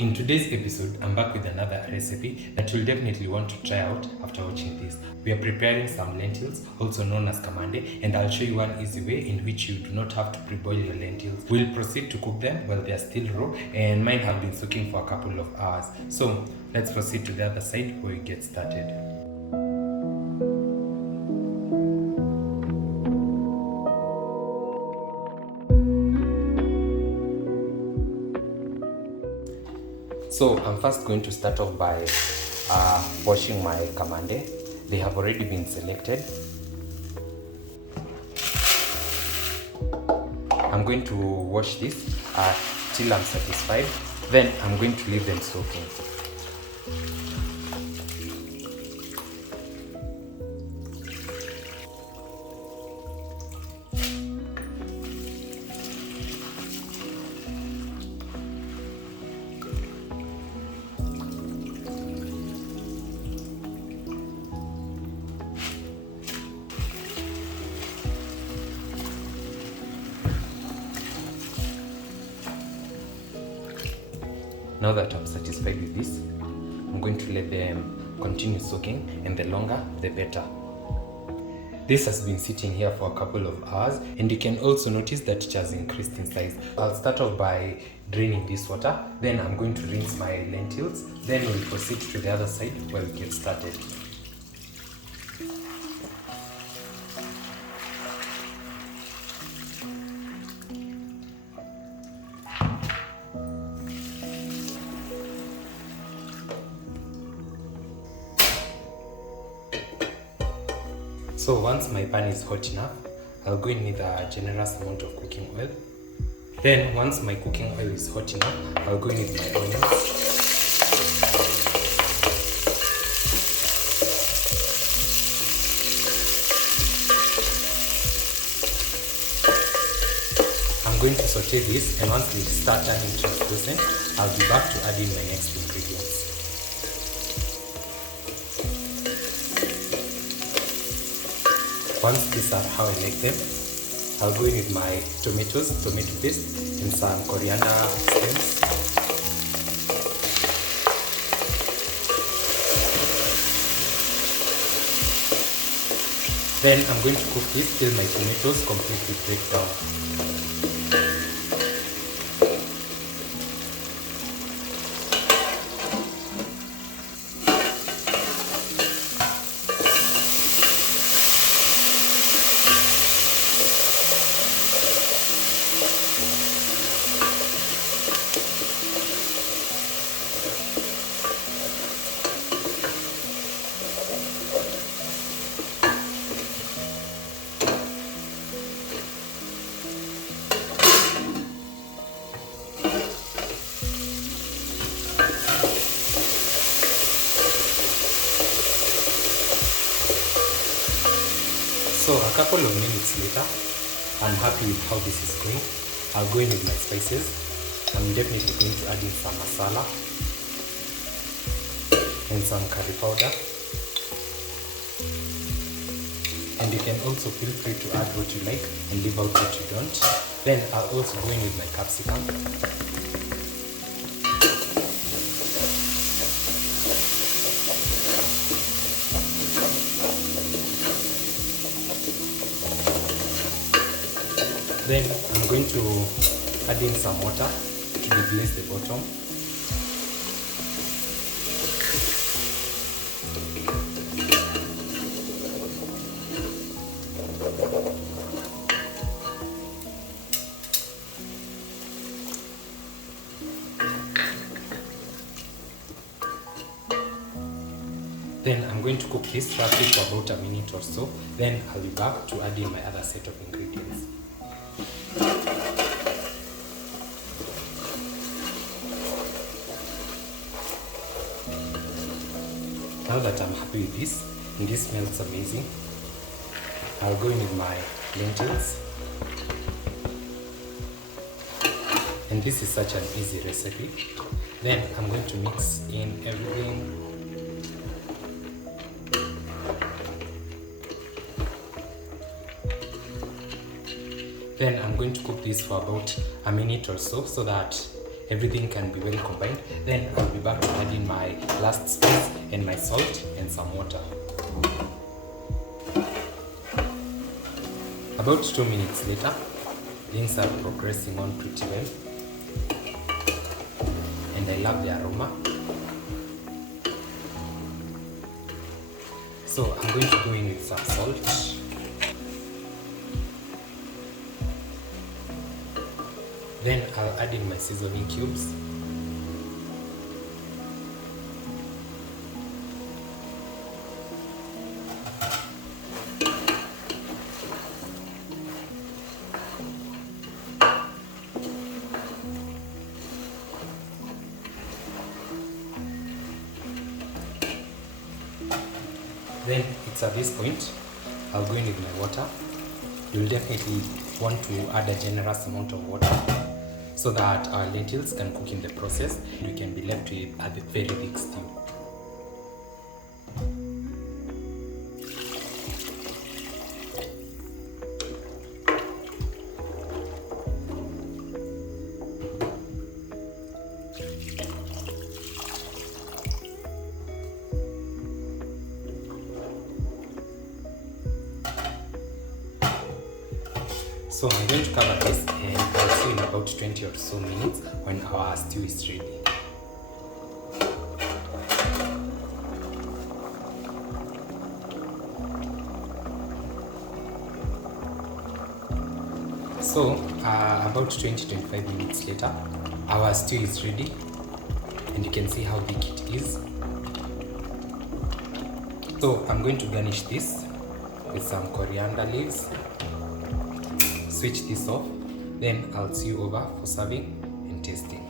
In today's episode, I'm back with another recipe that you'll definitely want to try out after watching this. We are preparing some lentils, also known as kamande, and I'll show you one easy way in which you do not have to pre-boil your lentils. We'll proceed to cook them while they are still raw, and mine have been soaking for a couple of hours. So let's proceed to the other side where we get started. So I'm first going to start off by washing my kamande. They have already been selected. I'm going to wash this till I'm satisfied. Then I'm going to leave them soaking. Now that I'm satisfied with this, I'm going to let them continue soaking, and the longer, the better. This has been sitting here for a couple of hours, and you can also notice that it has increased in size. I'll start off by draining this water, then I'm going to rinse my lentils, then we'll proceed to the other side where we get started. So once my pan is hot enough, I'll go in with a generous amount of cooking oil. Then once my cooking oil is hot enough, I'll go in with my onions. I'm going to saute this, and once they start turning translucent, I'll be back to add in my next ingredients. Once these are how I like them, I'll go in with my tomato paste, and some coriander stems. Then I'm going to cook this till my tomatoes completely break down. So a couple of minutes later, I'm happy with how this is going. I'll go in with my spices. I'm definitely going to add in some masala and some curry powder. And you can also feel free to add what you like and leave out what you don't. Then I'll also go in with my capsicum. Then I'm going to add in some water to deglaze the bottom. Then I'm going to cook this roughly for about a minute or so. Then I'll be back to add in my other set of ingredients. Now that I'm happy with this, and this smells amazing, I'll go in with my lentils. And this is such an easy recipe. Then I'm going to mix in everything. Then I'm going to cook this for about a minute or so that everything can be well combined, then I'll be back to add in my last spice and my salt and some water. About 2 minutes later, things are progressing on pretty well, and I love the aroma. So I'm going to go in with some salt. Then I'll add in my seasoning cubes. Then it's at this point I'll go in with my water. You'll definitely want to add a generous amount of water so that our lentils can cook in the process. We can be left with a very thick stew. So I'm going to cover this and I'll see you in about 20 or so minutes when our stew is ready. So about 20-25 minutes later, our stew is ready and you can see how thick it is. So I'm going to garnish this with some coriander leaves. Switch this off, then I'll see you over for serving and tasting.